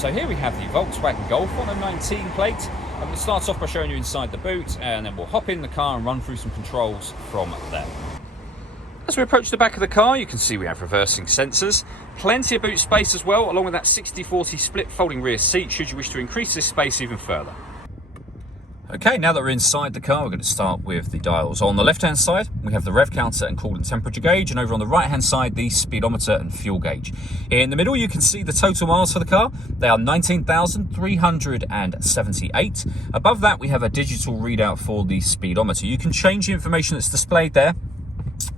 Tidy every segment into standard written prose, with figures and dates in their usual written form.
So here we have the Volkswagen Golf on a 19 plate. I'm going to start off by showing you inside the boot, and then we'll hop in the car and run through some controls from there. As we approach the back of the car, you can see we have reversing sensors, plenty of boot space as well, along with that 60/40 split folding rear seat should you wish to increase this space even further. Okay, now that we're inside the car, we're going to start with the dials. On the left-hand side, we have the rev counter and coolant temperature gauge, and over on the right-hand side, the speedometer and fuel gauge. In the middle, you can see the total miles for the car. They are 19,378. Above that, we have a digital readout for the speedometer. You can change the information that's displayed there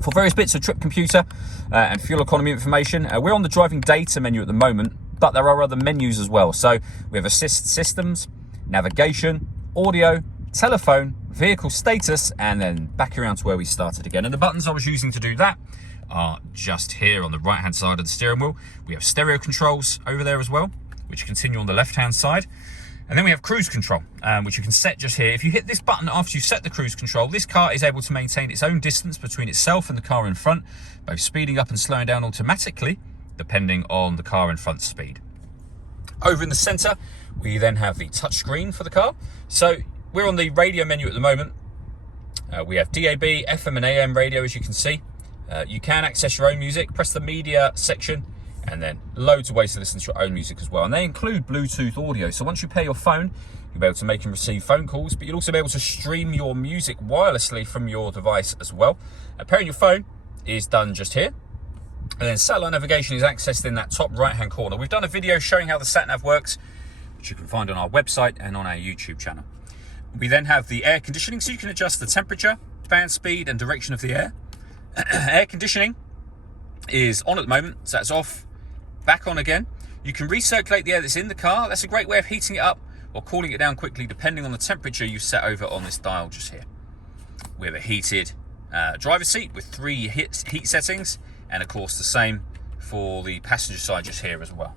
for various bits of trip computer and fuel economy information. We're on the driving data menu at the moment, but there are other menus as well. So we have assist systems, navigation, audio, telephone, vehicle status, and then back around to where we started again. And the buttons I was using to do that are just here on the right hand side of the steering wheel. We have stereo controls over there as well, which continue on the left hand side. And then we have cruise control, which you can set just here. If you hit this button after you set the cruise control, this car is able to maintain its own distance between itself and the car in front, both speeding up and slowing down automatically, depending on the car in front's speed. Over in the center, we then have the touchscreen for the car. So we're on the radio menu at the moment. We have DAB, FM and AM radio, as you can see. You can access your own music, press the media section, and then loads of ways to listen to your own music as well. And they include Bluetooth audio. So once you pair your phone, you'll be able to make and receive phone calls, but you'll also be able to stream your music wirelessly from your device as well. Pairing your phone is done just here. And then Cellular Navigation is accessed in that top right-hand corner. We've done a video showing how the sat-nav works, which you can find on our website and on our YouTube channel. We then have the air conditioning, so you can adjust the temperature, fan speed, and direction of the air. Air conditioning is on at the moment, so that's off, back on again. You can recirculate the air that's in the car. That's a great way of heating it up or cooling it down quickly, depending on the temperature you set over on this dial just here. We have a heated driver's seat with 3 heat settings, and of course the same for the passenger side just here as well.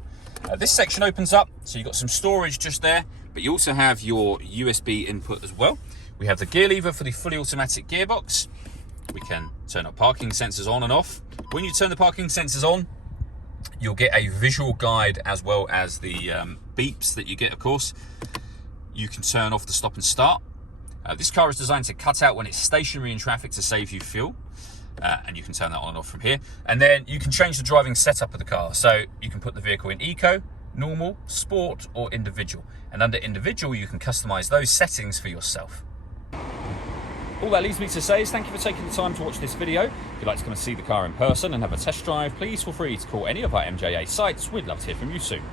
This section opens up, so you've got some storage just there, but you also have your USB input as well. We have the gear lever for the fully automatic gearbox. We can turn our parking sensors on and off. When you turn the parking sensors on, you'll get a visual guide as well as the beeps that you get, of course. You can turn off the stop and start. This car is designed to cut out when it's stationary in traffic to save you fuel. And you can turn that on and off from here. And then you can change the driving setup of the car. So you can put the vehicle in eco, normal, sport, or individual. And under individual, you can customize those settings for yourself. All that leaves me to say is thank you for taking the time to watch this video. If you'd like to come and see the car in person and have a test drive, please feel free to call any of our MJA sites. We'd love to hear from you soon.